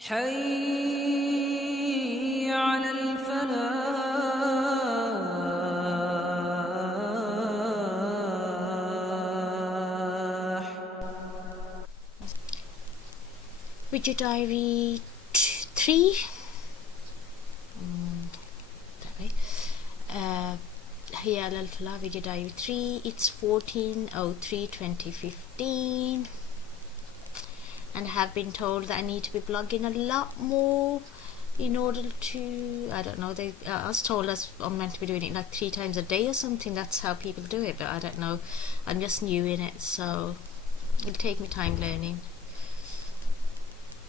حي على الفلاح. Video diary 3. That way. HayyaAlalFalah video diary 3. It's 14/03/2015, and I have been told that I need to be blogging a lot more in order to, I don't know, I was told I'm meant to be doing it like 3 times a day or something. That's how people do it, but I don't know. I'm just new in it, so it'll take me time learning.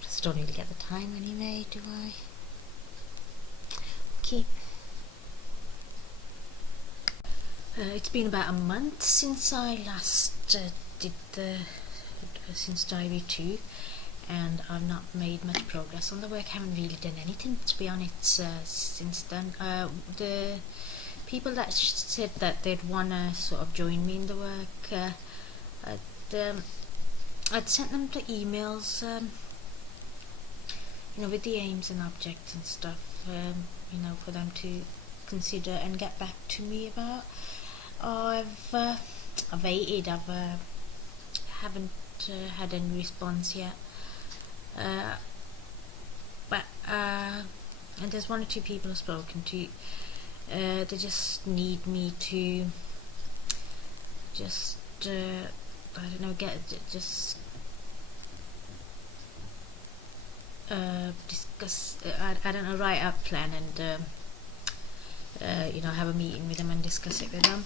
Just don't really get the time anyway, do I? Okay. It's been about a month since I last did since diary 2, and I've not made much progress on the work. I haven't really done anything, to be honest, since then. The people that said that they'd want to sort of join me in the work, I'd sent them the emails, with the aims and objects and stuff, for them to consider and get back to me about. I've waited. Haven't had any response yet. But and there's 1 or 2 people I've spoken to. They just need me to just I don't know, discuss. I don't know, write out a plan and have a meeting with them and discuss it with them.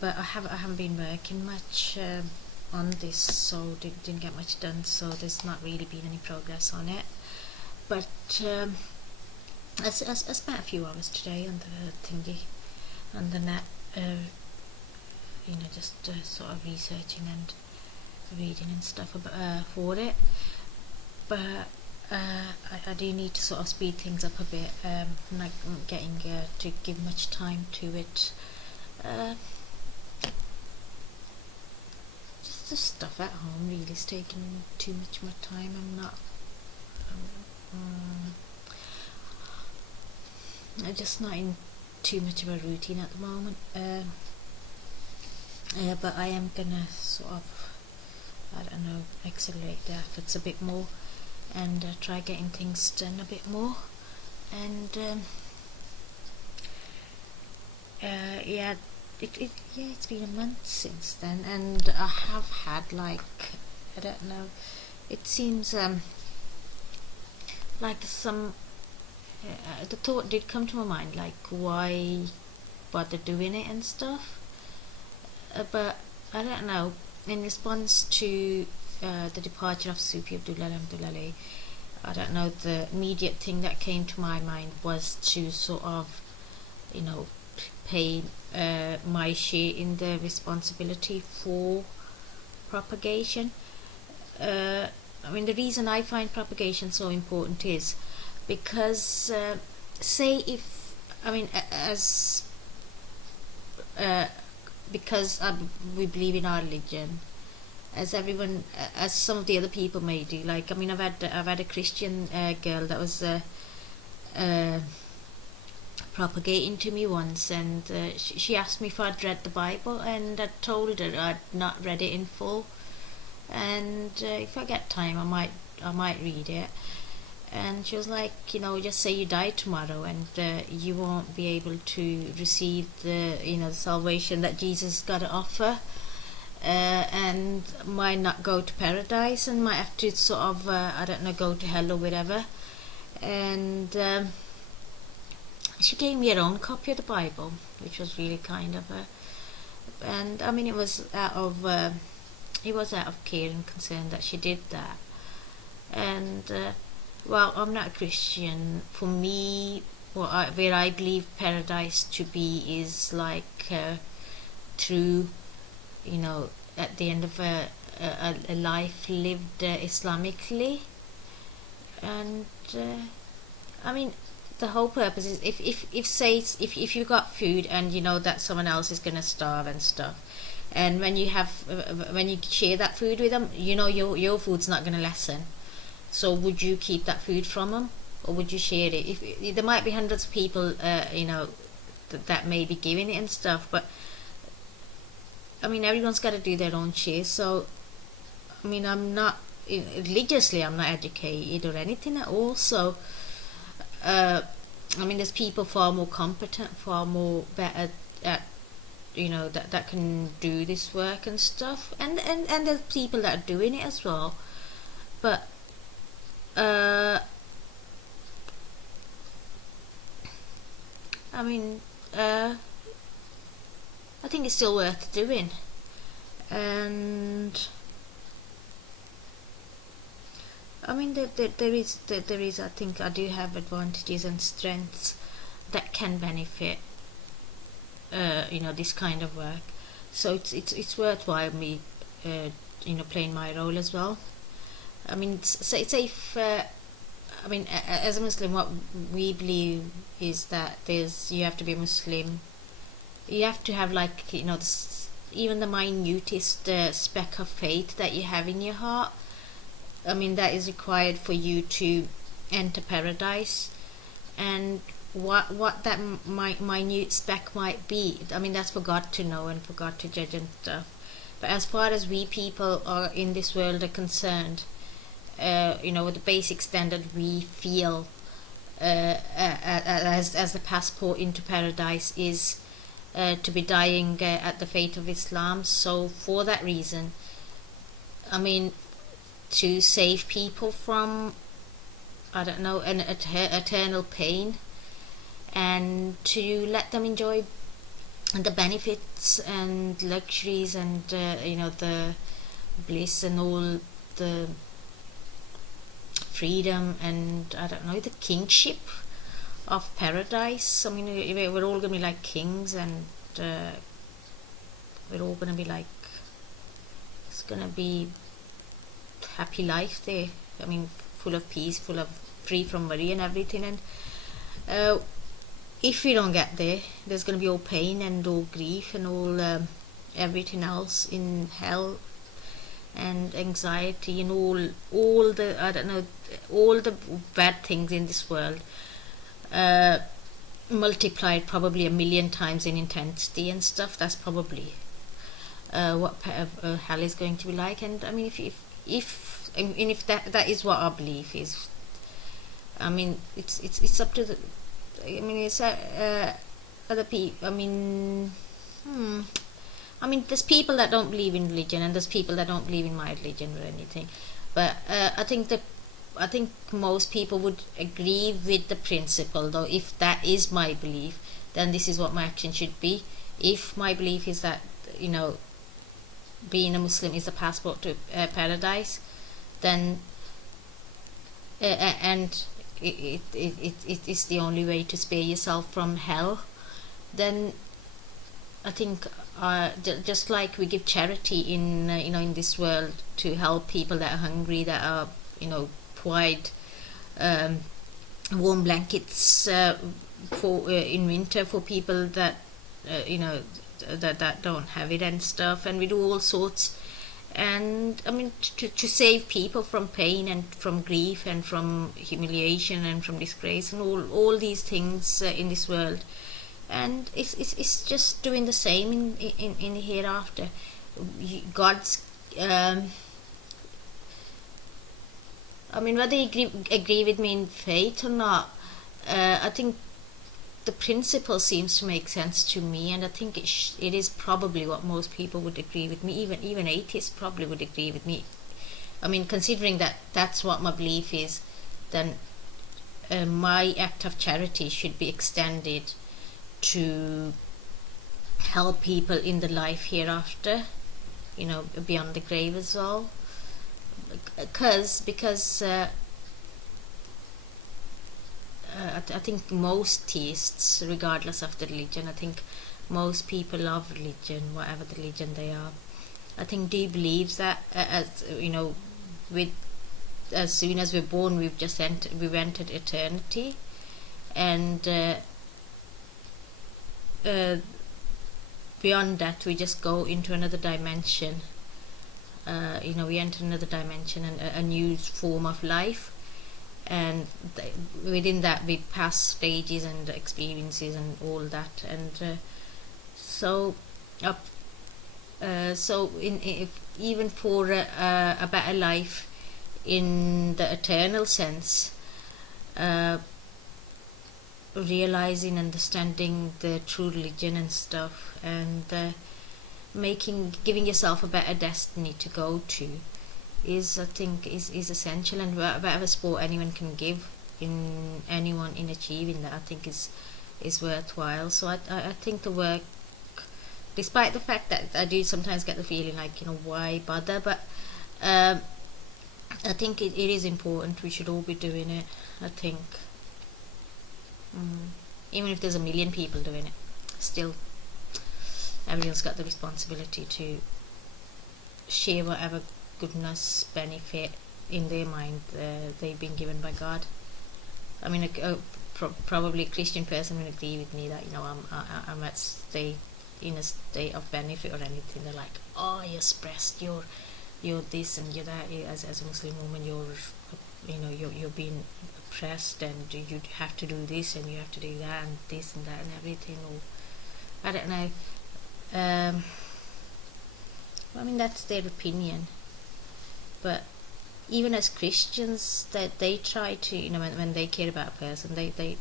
But I haven't been working much on this, so didn't get much done. So there's not really been any progress on it. But I spent a few hours today on the thingy, on the net, just sort of researching and reading and stuff for it. But I do need to sort of speed things up a bit. I'm not getting to give much time to it. Just the stuff at home really is taking too much more time. I'm just not in too much of a routine at the moment. But I am gonna sort of, accelerate the efforts a bit more and try getting things done a bit more. And it's been a month since then, and I have had it seems like some the thought did come to my mind, like, why bother doing it and stuff, but I don't know, in response to the departure of Sufi Abdullah Alhamdulillah, I don't know, the immediate thing that came to my mind was to sort of pay my share in the responsibility for propagation. The reason I find propagation so important is because because we believe in our religion, as everyone, as some of the other people may do. Like, I've had a Christian girl that was propagating to me once, and she asked me if I'd read the Bible, and I told her I'd not read it in full, and if I get time I might read it. And she was like, just say you die tomorrow and you won't be able to receive the salvation that Jesus got to offer, and might not go to paradise and might have to sort of go to hell or whatever. And she gave me her own copy of the Bible, which was really kind of her. And it was out of care and concern that she did that. And I'm not a Christian. For me, where I believe paradise to be is like through, at the end of a life lived Islamically. And the whole purpose is if you got food and that someone else is gonna starve and stuff, and when you share that food with them, your food's not gonna lessen. So would you keep that food from them, or would you share it? If there might be hundreds of people, that may be giving it and stuff, but I mean, everyone's got to do their own share. So I mean, I'm not religiously, I'm not educated or anything at all. So I mean, there's people far more competent, far more better at, that can do this work and stuff, and there's people that are doing it as well. But I mean, I think it's still worth doing. And I mean, there is, I think I do have advantages and strengths that can benefit, this kind of work. So it's worthwhile me, playing my role as well. I mean, say if, I mean, as a Muslim, what we believe is that you have to be a Muslim. You have to have, like, even the minutest speck of faith that you have in your heart. I mean, that is required for you to enter paradise. And what that minute speck might be, I mean, that's for God to know and for God to judge and stuff. But as far as we people are in this world are concerned, with the basic standard we feel as the passport into paradise is to be dying at the faith of Islam. So for that reason, I mean, to save people from, I don't know, an eternal pain, and to let them enjoy the benefits and luxuries and the bliss and all the freedom and, I don't know, the kingship of paradise. I mean, we're all gonna be like kings, and we're all gonna be like, it's gonna be happy life there. I mean, full of peace, full of free from worry and everything. And if we don't get there, there's going to be all pain and all grief and all everything else in hell, and anxiety and all the, I don't know, all the bad things in this world, multiplied probably 1,000,000 times in intensity and stuff. That's probably what hell is going to be like. And I mean, if that is what our belief is, I mean, it's up to the, I mean, it's other people. I mean, there's people that don't believe in religion, and there's people that don't believe in my religion or anything. But I think most people would agree with the principle, though. If that is my belief, then this is what my action should be. If my belief is that, being a Muslim is a passport to paradise, then and it is the only way to spare yourself from hell, then I think just like we give charity in this world to help people that are hungry, that are provide warm blankets for in winter for people that that don't have it and stuff, and we do all sorts. And I mean, to save people from pain and from grief and from humiliation and from disgrace and all these things in this world. And it's just doing the same in the hereafter. God's I mean, whether you agree with me in faith or not, I think the principle seems to make sense to me, and I think it is probably what most people would agree with me. Even atheists probably would agree with me. I mean, considering that that's what my belief is, then my act of charity should be extended to help people in the life hereafter, beyond the grave as well. Because I think most theists, regardless of the religion, I think most people of religion, whatever the religion they are, I think do believe that with as soon as we're born, we've entered eternity, and beyond that we just go into another dimension, we enter another dimension and a new form of life, and within that we pass stages and experiences and all that, and so if even for a better life in the eternal sense, realizing, understanding the true religion and stuff, and giving yourself a better destiny to go to, is, I think, is essential, and whatever support anyone can give in anyone in achieving that, I think is worthwhile. So I think the work, despite the fact that I do sometimes get the feeling like, why bother, but I think it is important. We should all be doing it, I think. Even if there's a million people doing it, still everyone's got the responsibility to share whatever goodness, benefit in their mind they've been given by God. I mean, probably a Christian person will agree with me that I'm in a state of benefit or anything. They're like, oh, you're stressed, you're this and you're that. As a Muslim woman, you're being oppressed, and you have to do this and you have to do that and this and that and everything. Or I don't know. I mean, that's their opinion. But even as Christians, that they try to, when they care about a person, they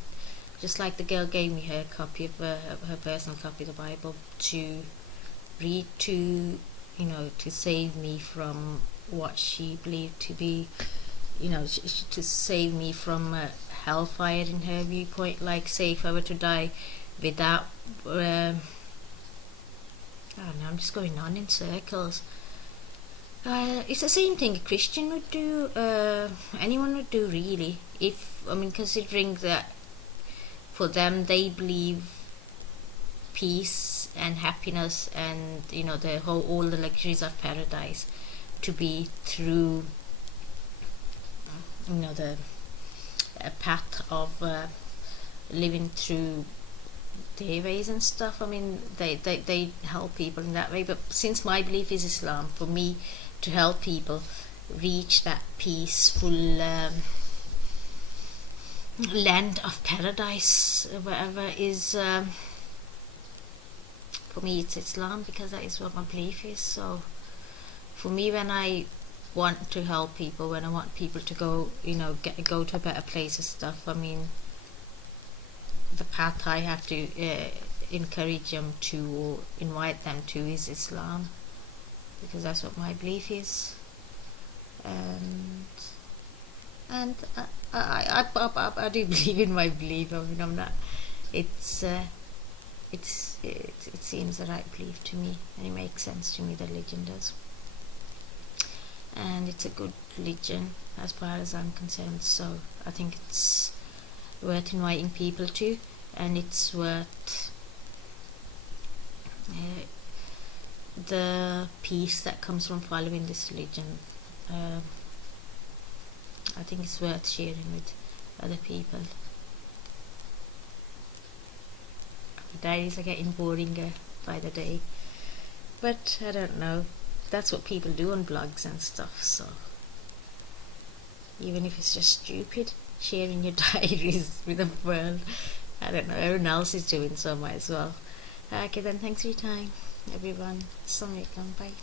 just like the girl gave me her copy of her personal copy of the Bible to read, to save me from what she believed to be, to save me from hellfire in her viewpoint. Like, say if I were to die without I don't know, I'm just going on in circles. It's the same thing a Christian would do, anyone would do, really. Considering that for them they believe peace and happiness and all the luxuries of paradise to be through the path of living through their ways and stuff. I mean, they help people in that way. But since my belief is Islam, for me to help people reach that peaceful land of paradise, whatever is, for me it's Islam, because that is what my belief is. So for me, when I want to help people, when I want people to go to a better place and stuff, I mean, the path I have to encourage them to, or invite them to, is Islam, because that's what my belief is. And I do believe in my belief. I mean, I'm not. It seems the right belief to me, and it makes sense to me. The religion does, and it's a good religion as far as I'm concerned. So I think it's worth inviting people to, and it's worth the peace that comes from following this religion. I think it's worth sharing with other people. My diaries are getting boring by the day, but I don't know, that's what people do on blogs and stuff. So even if it's just stupid, sharing your diaries with the world, I don't know, everyone else is doing so, might as well. Okay then, thanks for your time everyone. Assalamualaikum, bye.